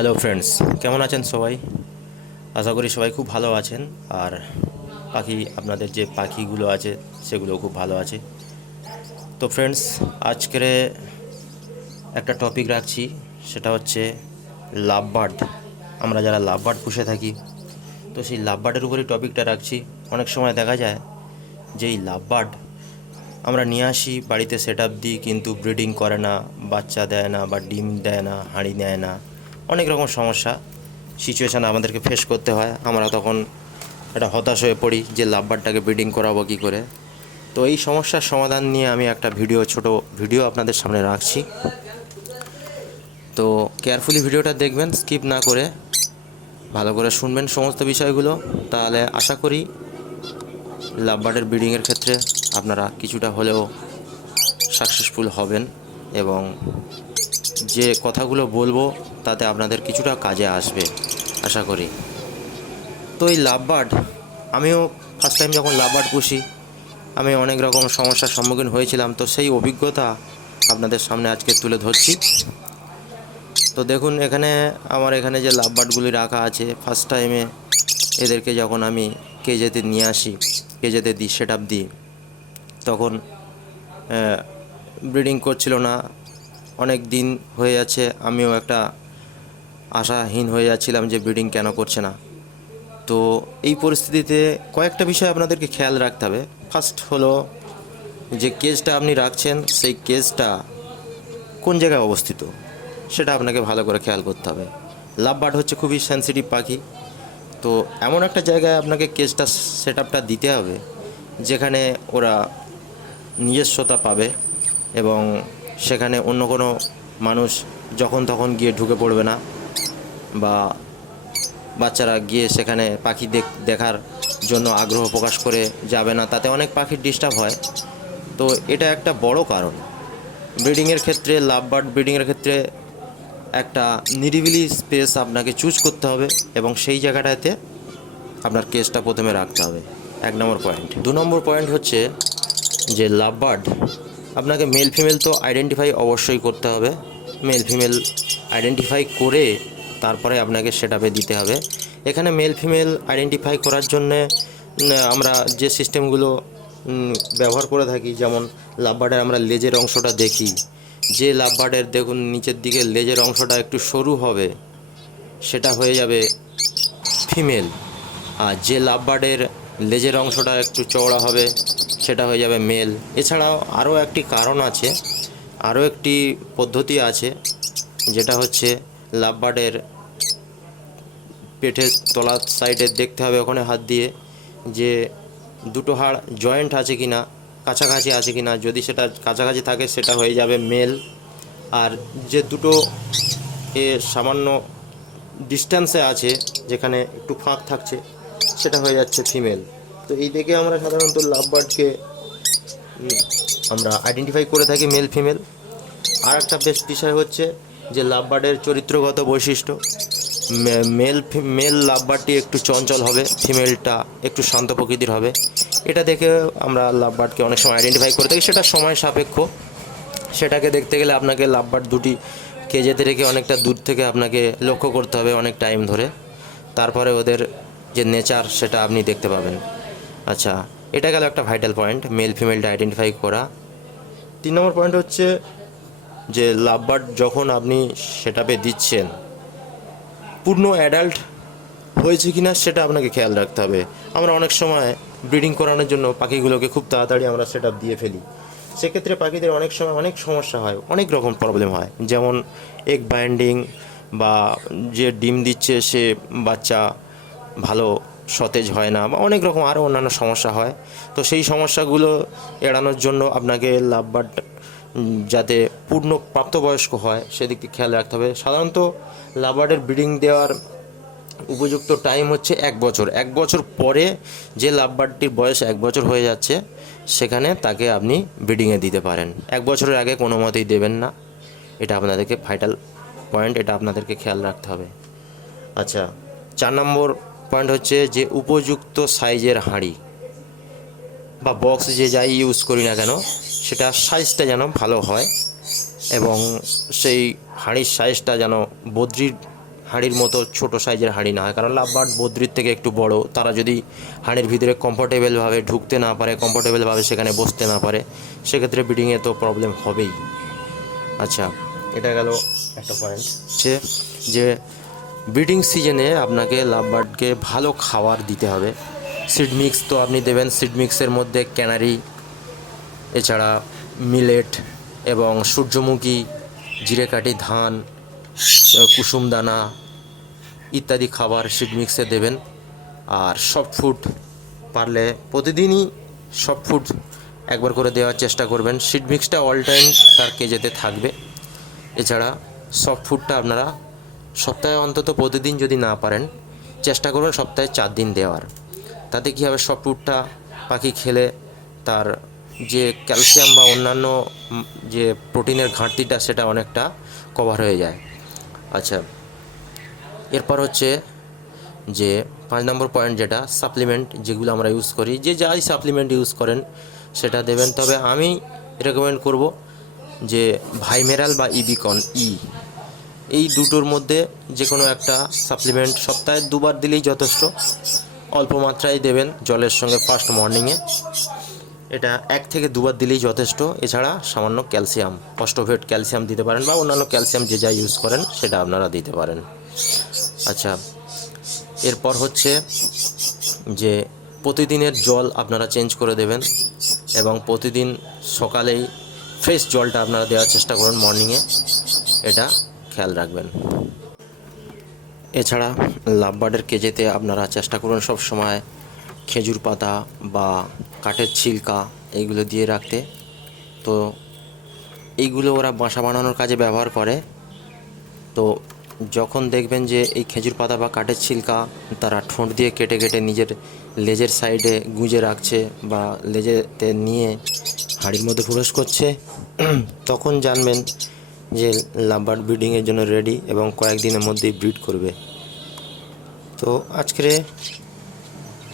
Hello friends, কেমন আছেন সবাই? আশা করি সবাই খুব ভালো আছেন। আর আপনাদের যে পাখিগুলো আছে সেগুলো খুব ভালো আছে। তো ফ্রেন্ডস, আজকের একটা টপিক রাখছি, সেটা হচ্ছে লাভ বার্ড। আমরা যারা লাভ বার্ড পুষে থাকি, তো সেই লাভ বার্ডের উপরেই টপিকটা রাখছি। অনেক সময় দেখা যায় যে এই লাভ বার্ড আমরা নিয়ে আসি, বাড়িতে সেট আপ দিই, কিন্তু ব্রিডিং করে না, বাচ্চা দেয় না, বা ডিম দেয় না, হাঁড়ি নেয় না। অনেক রকম সমস্যা সিচুয়েশান আমাদেরকে ফেস করতে হয়। আমরা তখন একটা হতাশ হয়ে পড়ি যে লাভবারটাকে ব্রিডিং করাবো কী করে। তো এই সমস্যার সমাধান নিয়ে আমি একটা ছোট ভিডিও আপনাদের সামনে রাখছি। তো কেয়ারফুলি ভিডিওটা দেখবেন, স্কিপ না করে ভালো করে শুনবেন সমস্ত বিষয়গুলো। তাহলে আশা করি লাভবার্ডের ব্রিডিংয়ের ক্ষেত্রে আপনারা কিছুটা হলেও সাকসেসফুল হবেন, এবং যে কথাগুলো বলবো তাতে আপনাদের কিছুটা কাজে আসবে আশা করি। তো এই লাভবার্ড, আমিও ফার্স্ট টাইম যখন লাভবার্ড পুষি, আমি অনেক রকম সমস্যার সম্মুখীন হয়েছিলাম। তো সেই অভিজ্ঞতা আপনাদের সামনে আজকে তুলে ধরছি। তো দেখুন, আমার এখানে যে লাভবার্ডগুলি রাখা আছে, ফার্স্ট টাইমে এদেরকে যখন আমি কেজেতে নিয়ে আসি, কেজেতে দিই, সেট আপ দিই, তখন ব্রিডিং করছিল না। অনেক দিন হয়ে যাচ্ছে, আমিও একটা আশাহীন হয়ে যাচ্ছিলাম যে ব্রিডিং কেন করছে না। তো এই পরিস্থিতিতে কয়েকটা বিষয় আপনাদেরকে খেয়াল রাখতে হবে। ফার্স্ট হলো যে কেজটা আপনি রাখছেন, সেই কেজটা কোন জায়গায় অবস্থিত সেটা আপনাকে ভালো করে খেয়াল করতে হবে। লাভ বার্ড হচ্ছে খুবই সেন্সিটিভ পাখি। তো এমন একটা জায়গায় আপনাকে কেজটা সেট আপটা দিতে হবে যেখানে ওরা নিজস্বতা পাবে, এবং সেখানে অন্য কোনো মানুষ যখন তখন গিয়ে ঢুকে পড়বে না, বা বাচ্চারা গিয়ে সেখানে পাখি দেখার জন্য আগ্রহ প্রকাশ করে যাবে না। তাতে অনেক পাখির ডিস্টার্ব হয়। তো এটা একটা বড় কারণ ব্রিডিংয়ের ক্ষেত্রে। লাভ বার্ড ব্রিডিংয়ের ক্ষেত্রে একটা নিরিবিলি স্পেস আপনাকে চুজ করতে হবে, এবং সেই জায়গাটাতে আপনার কেসটা প্রথমে রাখতে হবে। 1 নম্বর পয়েন্ট। 2 নম্বর পয়েন্ট হচ্ছে যে লাভ বার্ড আপনাকে মেল ফিমেল তো আইডেন্টিফাই অবশ্যই করতে হবে। মেল ফিমেল আইডেন্টিফাই করে তারপরে আপনাকে সেটআপে দিতে হবে। এখানে মেল ফিমেল আইডেন্টিফাই করার জন্যে আমরা যে সিস্টেমগুলো ব্যবহার করে থাকি, যেমন লাভবার্ডের আমরা লেজের অংশটা দেখি। যে লাভবার্ডের দেখুন নিচের দিকে লেজের অংশটা একটু সরু হবে, সেটা হয়ে যাবে ফিমেল। আর যে লাভবার্ডের লেজের অংশটা একটু চওড়া হবে, সেটা হয়ে যাবে মেল। এছাড়াও আরও একটি কারণ আছে, আরও একটি পদ্ধতি আছে, যেটা হচ্ছে লাভবার্ডের পেটের তলার সাইডে দেখতে হবে, ওখানে হাত দিয়ে, যে দুটো হাড় জয়েন্ট আছে কি না, কাছাকাছি আছে কি না। যদি সেটা কাছাকাছি থাকে সেটা হয়ে যাবে মেল। আর যে দুটো সামান্য ডিস্ট্যান্সে আছে, যেখানে একটু ফাঁক থাকছে, সেটা হয়ে যাচ্ছে ফিমেল। তো এই দেখে আমরা সাধারণত লাভবার্ডকে আমরা আইডেন্টিফাই করে থাকি মেল ফিমেল। আর একটা বেশ বিষয় হচ্ছে যে লাভবার্ডের চরিত্রগত বৈশিষ্ট্য। মেল লাভবার্ডটি একটু চঞ্চল হবে, ফিমেলটা একটু শান্ত প্রকৃতির হবে। এটা দেখে আমরা লাভবার্ডকে অনেক সময় আইডেন্টিফাই করে থাকি। সেটা সময় সাপেক্ষ। সেটাকে দেখতে গেলে আপনাকে লাভবার্ড দুটি কেজেতে রেখে অনেকটা দূর থেকে আপনাকে লক্ষ্য করতে হবে অনেক টাইম ধরে। তারপরে ওদের যে নেচার সেটা আপনি দেখতে পাবেন। আচ্ছা, এটা গেল একটা ভাইটাল পয়েন্ট, মেল ফিমেলটা আইডেন্টিফাই করা। 3 নম্বর পয়েন্ট হচ্ছে যে লাভবার্ড যখন আপনি সেটআপে দিচ্ছেন, পূর্ণ অ্যাডাল্ট হয়েছে কি না সেটা আপনাকে খেয়াল রাখতে হবে। আমরা অনেক সময় ব্রিডিং করানোর জন্য পাখিগুলোকে খুব তাড়াতাড়ি আমরা সেটআপ দিয়ে ফেলি। সেক্ষেত্রে পাখিদের অনেক সময় অনেক সমস্যা হয়, অনেক রকম প্রবলেম হয়। যেমন এগ বাইন্ডিং, বা যে ডিম দিচ্ছে সে বাচ্চা ভালো সতেজ হয় না, বা অনেক রকম আরও অন্যান্য সমস্যা হয়। তো সেই সমস্যাগুলো এড়ানোর জন্য আপনাকে লাভবার্ড যাতে পূর্ণ প্রাপ্তবয়স্ক হয় সেদিকে খেয়াল রাখতে হবে। সাধারণত লাভবার্ডের ব্রিডিং দেওয়ার উপযুক্ত টাইম হচ্ছে 1 বছর। 1 বছর পরে যে লাভবার্ডটির বয়স 1 বছর হয়ে যাচ্ছে, সেখানে তাকে আপনি ব্রিডিংয়ে দিতে পারেন। 1 বছরের আগে কোনো মতেই দেবেন না। এটা আপনাদেরকে ভাইটাল পয়েন্ট, এটা আপনাদেরকে খেয়াল রাখতে হবে। আচ্ছা, 4 নম্বর পয়েন্ট হচ্ছে যে উপযুক্ত সাইজের হাঁড়ি বা বক্স, যে যাই ইউজ করি না কেন, সেটা সাইজটা যেন ভালো হয়, এবং সেই হাঁড়ির সাইজটা যেন বদ্রির হাঁড়ির মতো ছোট সাইজের হাঁড়ি না হয়, কারণ লাভবার্ড বদ্রির থেকে একটু বড়। তারা যদি হাঁড়ির ভিতরে কমফোর্টেবলভাবে ঢুকতে না পারে, কমফোর্টেবলভাবে সেখানে বসতে না পারে, সেক্ষেত্রে ব্রিডিংয়ে তো প্রবলেম হবেই। আচ্ছা, এটা গেল একটা পয়েন্ট। যে ব্রিডিং সিজনে আপনাকে লাভবার্ডকে ভালো খাবার দিতে হবে। সিড মিক্স তো আপনি দেবেন, সিড মিক্সের মধ্যে ক্যানারি, এছাড়া মিলেট এবং সূর্যমুখী, জিরেকাঠি ধান, কুসুম দানা ইত্যাদি খাবার সিড মিক্সে দেবেন। আর সফট ফুড পারলে প্রতিদিনই সফট ফুড একবার করে দেওয়ার চেষ্টা করবেন। সিড মিক্সটা অল টাইম তার কেজেতে থাকবে। এছাড়া সফট ফুডটা আপনারা সপ্তাহে অন্তত প্রতিদিন যদি না পারেন, চেষ্টা করবেন সপ্তাহে 4 দিন দেওয়ার। তাতে কী হবে, সফট ফুডটা পাখি খেলে তার যে ক্যালসিয়াম বা অন্যান্য যে প্রোটিনের ঘাটতিটা সেটা অনেকটা কভার হয়ে যায়। আচ্ছা, এরপর হচ্ছে যে 5 নম্বর পয়েন্ট, যেটা সাপ্লিমেন্ট, যেগুলো আমরা ইউজ করি, যে যাই সাপ্লিমেন্ট ইউজ করেন সেটা দেবেন। তবে আমি রেকমেন্ড করব যে ভাইমেরাল বা ইবিকন এই দুটোর মধ্যে যে কোনো একটা সাপ্লিমেন্ট সপ্তাহে 2বার দিলেই যথেষ্ট। অল্প মাত্রায় দেবেন জলের সঙ্গে ফার্স্ট মর্নিংয়ে, এটা 1 থেকে 2বার দিলেই যথেষ্ট। এছাড়া সামান্য ক্যালসিয়াম, অস্টোভেট ক্যালসিয়াম দিতে পারেন, বা অন্যান্য ক্যালসিয়াম যে যা ইউজ করেন সেটা আপনারা দিতে পারেন। আচ্ছা, এরপর হচ্ছে যে প্রতিদিনের জল আপনারা চেঞ্জ করে দেবেন, এবং প্রতিদিন সকালেই ফ্রেশ জলটা আপনারা দেওয়ার চেষ্টা করুন মর্নিংয়ে, এটা খেয়াল রাখবেন। এছাড়া লাভবার্ডের কেজেতে আপনারা চেষ্টা করুন সব সময় খেজুর পাতা বা কাঠের ছিলকা এইগুলো দিয়ে রাখতে। তো এইগুলো ওরা বাসা বানানোর কাজে ব্যবহার করে। তো যখন দেখবেন যে এই খেজুর পাতা বা কাঠের ছিলকা তারা ঠোঁট দিয়ে কেটে কেটে নিজের লেজের সাইডে গুঁজে রাখছে বা লেজেতে নিয়ে হাঁড়ির মধ্যে প্রবেশ করছে, তখন জানবেন যে লাভবার্ড ব্রিডিংয়ের জন্য রেডি এবং কয়েকদিনের মধ্যেই ব্রিড করবে। তো আজকের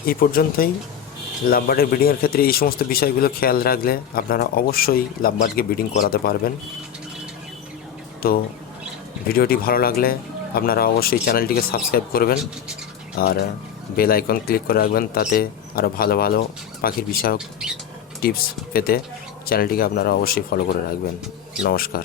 এই পর্যন্তই। লাভবার্ডের ব্রিডিংয়ের ক্ষেত্রে এই সমস্ত বিষয়গুলো খেয়াল রাখলে আপনারা অবশ্যই লাভবার্ডকে ব্রিডিং করাতে পারবেন। তো ভিডিওটি ভালো লাগলে আপনারা অবশ্যই চ্যানেলটিকে সাবস্ক্রাইব করবেন আর বেল আইকন ক্লিক করে রাখবেন, তাতে আরও ভালো ভালো পাখির বিষয়ক টিপস পেতে চ্যানেলটিকে আপনারা অবশ্যই ফলো করে রাখবেন। নমস্কার।